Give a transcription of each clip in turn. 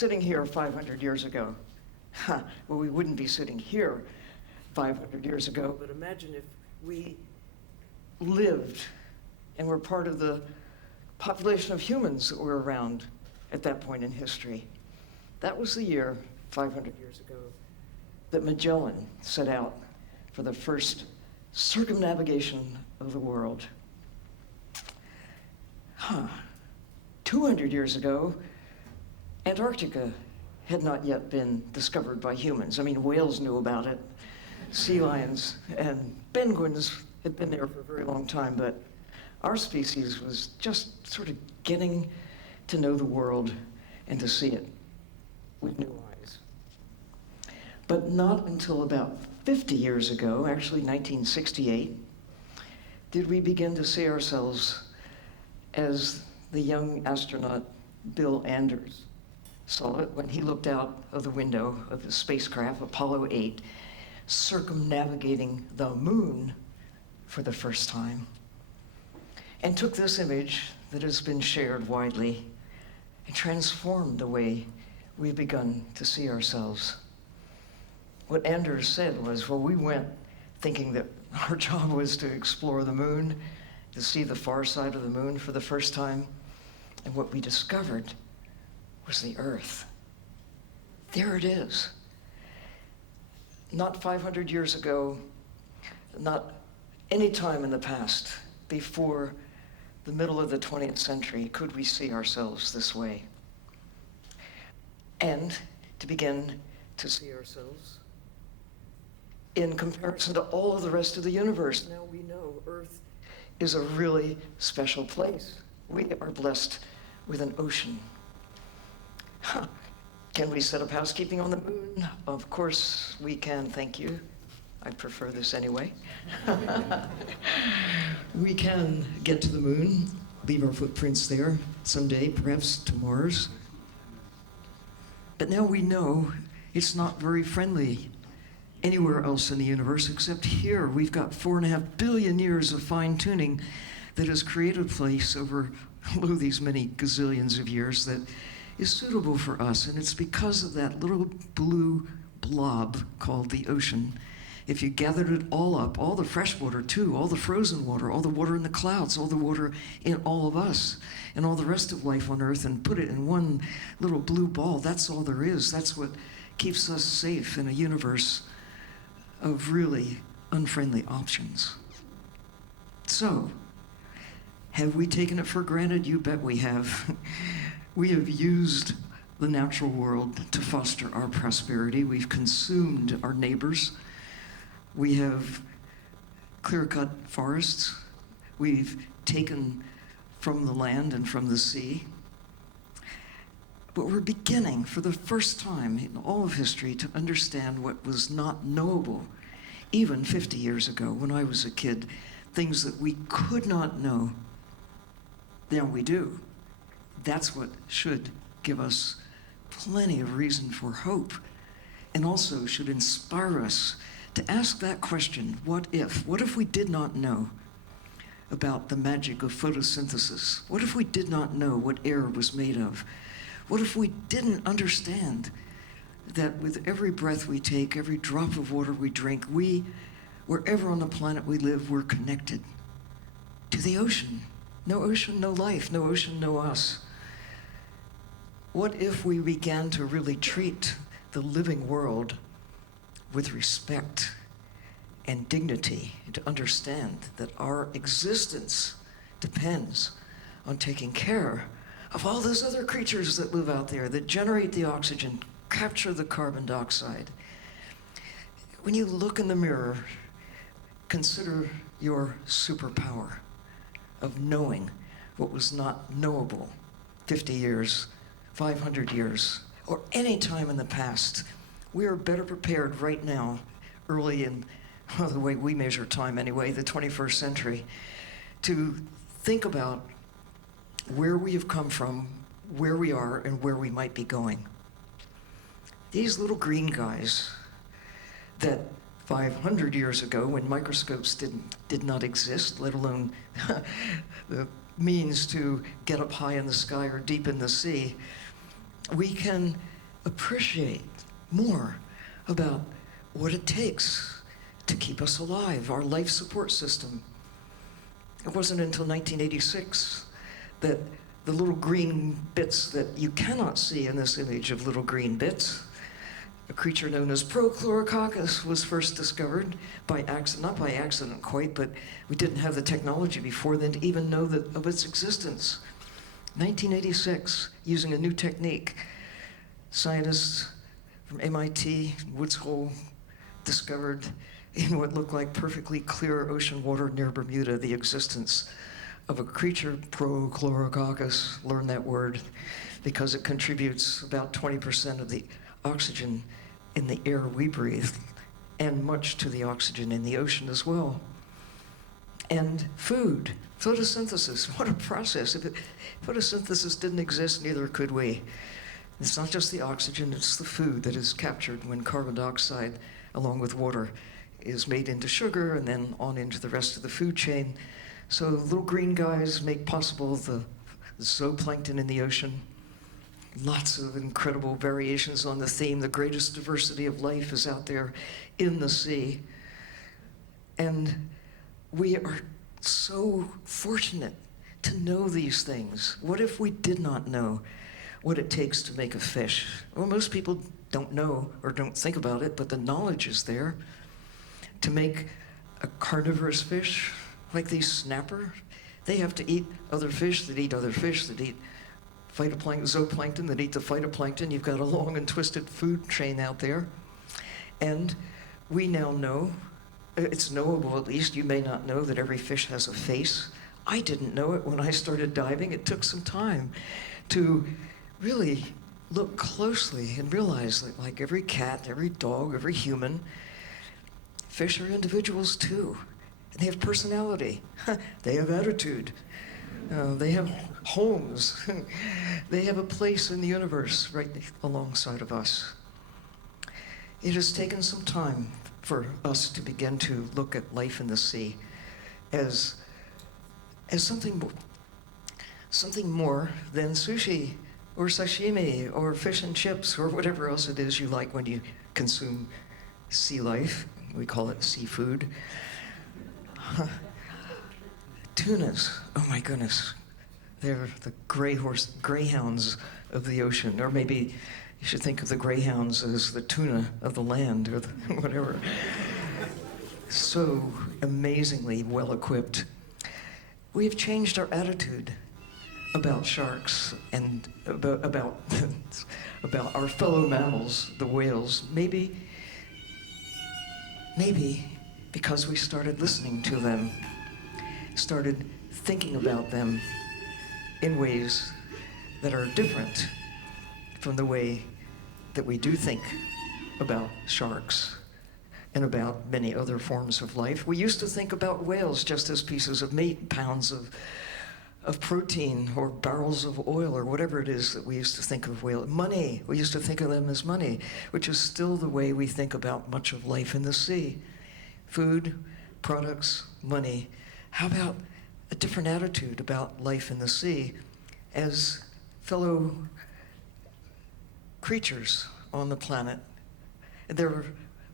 sitting here 500 years ago. Well, we wouldn't be sitting here 500 years ago, but imagine if we lived and were part of the population of humans that were around at that point in history. That was the year, 500 years ago, that Magellan set out for the first circumnavigation of the world. 200 years ago, Antarctica had not yet been discovered by humans. I mean, whales knew about it, sea lions and penguins had been there for a very long time, but our species was just sort of getting to know the world and to see it with new eyes. But not until about 50 years ago, actually 1968, did we begin to see ourselves as the young astronaut Bill Anders saw it when he looked out of the window of his spacecraft, Apollo 8, circumnavigating the moon for the first time, and took this image that has been shared widely and transformed the way we've begun to see ourselves. What Anders said was, well, we went thinking that our job was to explore the moon, to see the far side of the moon for the first time, and what we discovered was the Earth. There it is. Not 500 years ago, not any time in the past before the middle of the 20th century could we see ourselves this way. And to begin to see ourselves in comparison to all of the rest of the universe. Now we know Earth is a really special place. We are blessed with an ocean. Can we set up housekeeping on the moon? Of course we can, thank you. I prefer this anyway. We can get to the moon, leave our footprints there someday, perhaps to Mars. But now we know it's not very friendly anywhere else in the universe except here. We've got 4.5 billion years of fine-tuning that has created a place over these many gazillions of years that is suitable for us. And it's because of that little blue blob called the ocean. If you gathered it all up, all the fresh water too, all the frozen water, all the water in the clouds, all the water in all of us, and all the rest of life on Earth, and put it in one little blue ball, that's all there is. That's what keeps us safe in a universe of really unfriendly options. So, have we taken it for granted? You bet we have. We have used the natural world to foster our prosperity. We've consumed our neighbors. We have clear-cut forests. We've taken from the land and from the sea. But we're beginning, for the first time in all of history, to understand what was not knowable even 50 years ago when I was a kid, things that we could not know. Now we do. That's what should give us plenty of reason for hope, and also should inspire us to ask that question, what if? What if we did not know about the magic of photosynthesis? What if we did not know what air was made of? What if we didn't understand that with every breath we take, every drop of water we drink, wherever on the planet we live, we're connected to the ocean. No ocean, no life. No ocean, no us. What if we began to really treat the living world with respect and dignity, and to understand that our existence depends on taking care of all those other creatures that live out there, that generate the oxygen, capture the carbon dioxide. When you look in the mirror, consider your superpower of knowing what was not knowable 50 years, 500 years, or any time in the past. We are better prepared right now, early in the way we measure time anyway, the 21st century, to think about where we have come from, where we are, and where we might be going. These little green guys that 500 years ago, when microscopes did not exist, let alone the means to get up high in the sky or deep in the sea, we can appreciate more about what it takes to keep us alive, our life support system. It wasn't until 1986 that the little green bits that you cannot see in this image of little green bits, a creature known as Prochlorococcus was first discovered by accident, not by accident quite, but we didn't have the technology before then to even know that, of its existence. 1986, using a new technique, scientists from MIT, Woods Hole, discovered in what looked like perfectly clear ocean water near Bermuda the existence of a creature, Prochlorococcus, learn that word, because it contributes about 20% of the oxygen in the air we breathe, and much to the oxygen in the ocean as well. And food, photosynthesis, what a process. If photosynthesis didn't exist, neither could we. It's not just the oxygen, it's the food that is captured when carbon dioxide, along with water, is made into sugar and then on into the rest of the food chain. So little green guys make possible the zooplankton in the ocean. Lots of incredible variations on the theme. The greatest diversity of life is out there in the sea. And we are so fortunate to know these things. What if we did not know what it takes to make a fish? Well, most people don't know or don't think about it, but the knowledge is there. To make a carnivorous fish, like these snapper, they have to eat other fish that eat other fish that eat phytoplankton, zooplankton that eat the phytoplankton. You've got a long and twisted food chain out there. And we now know, it's knowable at least, you may not know that every fish has a face. I didn't know it when I started diving. It took some time to really look closely and realize that like every cat, every dog, every human, fish are individuals too. And they have personality. They have attitude. They have homes. They have a place in the universe right alongside of us. It has taken some time for us to begin to look at life in the sea as something more than sushi or sashimi or fish and chips or whatever else it is you like when you consume sea life. We call it seafood. Tunas, oh my goodness. They're the greyhounds of the ocean. Or maybe you should think of the greyhounds as the tuna of the land or whatever. So amazingly well-equipped. We have changed our attitude about sharks and about our fellow mammals, the whales. Maybe because we started listening to them, started thinking about them in ways that are different from the way that we do think about sharks and about many other forms of life. We used to think about whales just as pieces of meat, pounds of protein, or barrels of oil, or whatever it is that we used to think of whale. Money, we used to think of them as money, which is still the way we think about much of life in the sea. Food, products, money. How about a different attitude about life in the sea as fellow creatures on the planet? They're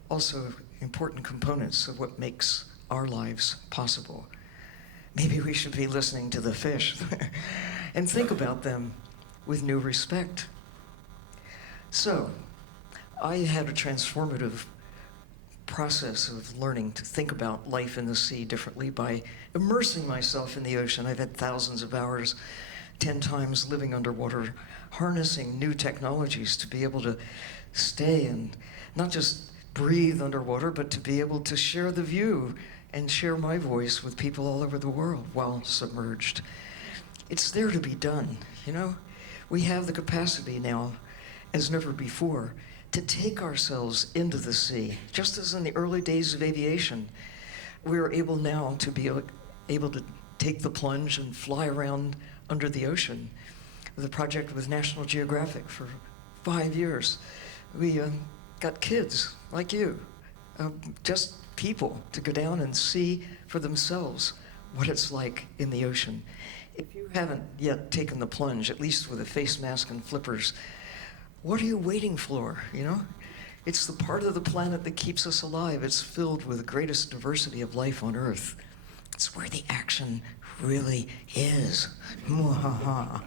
also important components of what makes our lives possible. Maybe we should be listening to the fish and think about them with new respect. So, I had a transformative process of learning to think about life in the sea differently by immersing myself in the ocean. I've had thousands of hours, 10 times living underwater, harnessing new technologies to be able to stay and not just breathe underwater, but to be able to share the view and share my voice with people all over the world while submerged. It's there to be done, you know? We have the capacity now, as never before, to take ourselves into the sea. Just as in the early days of aviation, we're able now to be able to take the plunge and fly around under the ocean. The project with National Geographic for 5 years. We got kids like you, just people, to go down and see for themselves what it's like in the ocean. If you haven't yet taken the plunge, at least with a face mask and flippers, What are you waiting for, you know? It's the part of the planet that keeps us alive. It's filled with the greatest diversity of life on Earth. It's where the action really is. Mwahaha.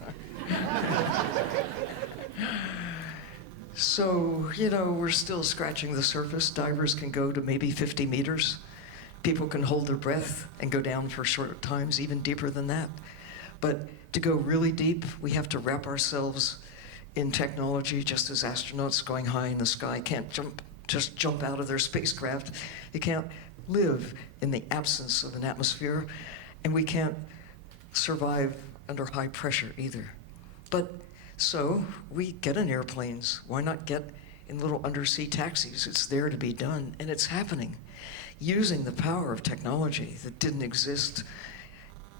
So, you know, we're still scratching the surface. Divers can go to maybe 50 meters. People can hold their breath and go down for short times, even deeper than that. But to go really deep, we have to wrap ourselves in technology, just as astronauts going high in the sky can't just jump out of their spacecraft. They can't live in the absence of an atmosphere, and we can't survive under high pressure either. But so we get in airplanes. Why not get in little undersea taxis? It's there to be done, and it's happening, using the power of technology that didn't exist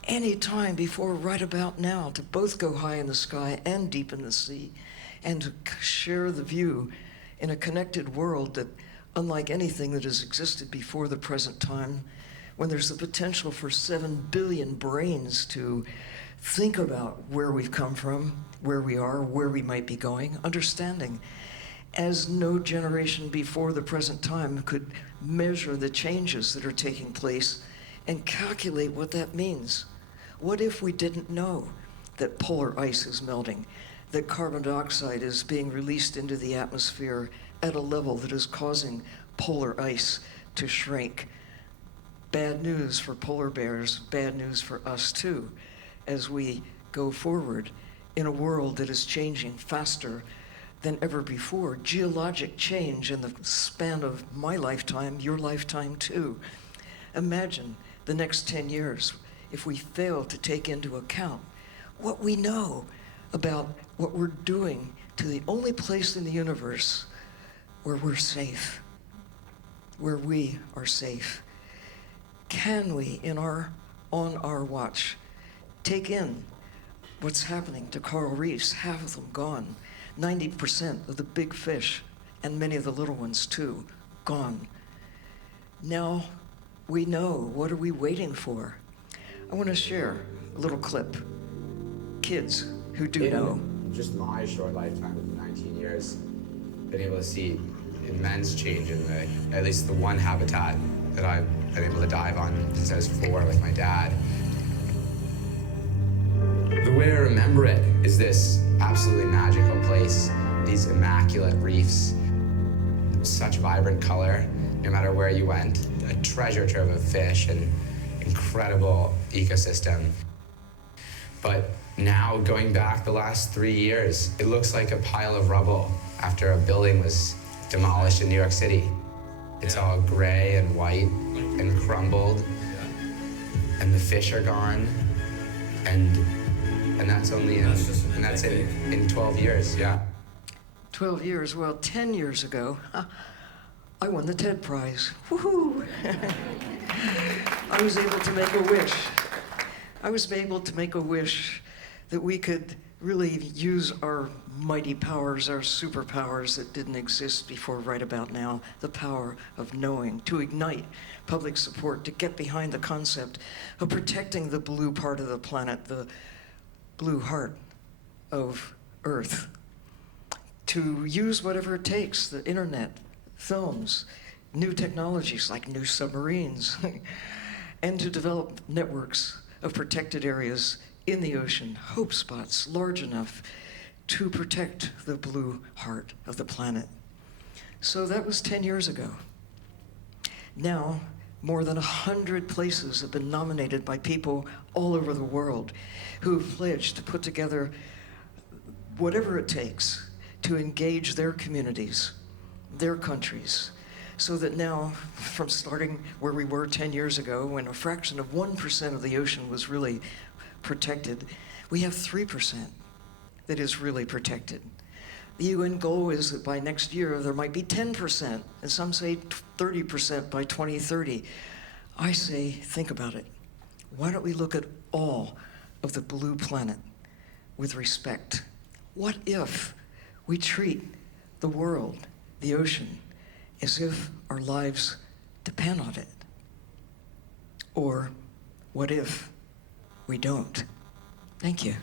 any time before right about now, to both go high in the sky and deep in the sea, and to share the view in a connected world that, unlike anything that has existed before the present time, when there's the potential for 7 billion brains to think about where we've come from, where we are, where we might be going, understanding, as no generation before the present time could measure the changes that are taking place and calculate what that means. What if we didn't know that polar ice is melting, that carbon dioxide is being released into the atmosphere at a level that is causing polar ice to shrink? Bad news for polar bears, bad news for us too, as we go forward in a world that is changing faster than ever before. Geologic change in the span of my lifetime, your lifetime too. Imagine the next 10 years if we fail to take into account what we know about what we're doing to the only place in the universe where we're safe, where we are safe. Can we, on our watch, take in what's happening to coral reefs? Half of them gone. 90% of the big fish, and many of the little ones too, gone. Now we know. What are we waiting for? I want to share a little clip. Kids who do know. Just my short lifetime of 19 years, been able to see immense change in at least the one habitat that I've been able to dive on since I was 4 with my dad. The way I remember it is this absolutely magical place, these immaculate reefs, such vibrant color, no matter where you went, a treasure trove of fish and incredible ecosystem. But now, going back the last 3 years, it looks like a pile of rubble after a building was demolished in New York City. It's all gray and white and crumbled, and the fish are gone, and that's only in 12 years, yeah. 12 years, well, 10 years ago, I won the TED Prize. Woohoo! I was able to make a wish. I was able to make a wish that we could really use our mighty powers, our superpowers that didn't exist before right about now, the power of knowing, to ignite public support, to get behind the concept of protecting the blue part of the planet, the blue heart of Earth, to use whatever it takes, the internet, films, new technologies like new submarines, and to develop networks of protected areas in the ocean, hope spots large enough to protect the blue heart of the planet. So that was 10 years ago. Now, more than 100 places have been nominated by people all over the world who have pledged to put together whatever it takes to engage their communities, their countries, so that now, from starting where we were 10 years ago, when a fraction of 1% of the ocean was really protected, we have 3% that is really protected. The UN goal is that by next year there might be 10%, and some say 30% by 2030. I say, think about it. Why don't we look at all of the blue planet with respect? What if we treat the world, the ocean, as if our lives depend on it? Or what if we don't? Thank you.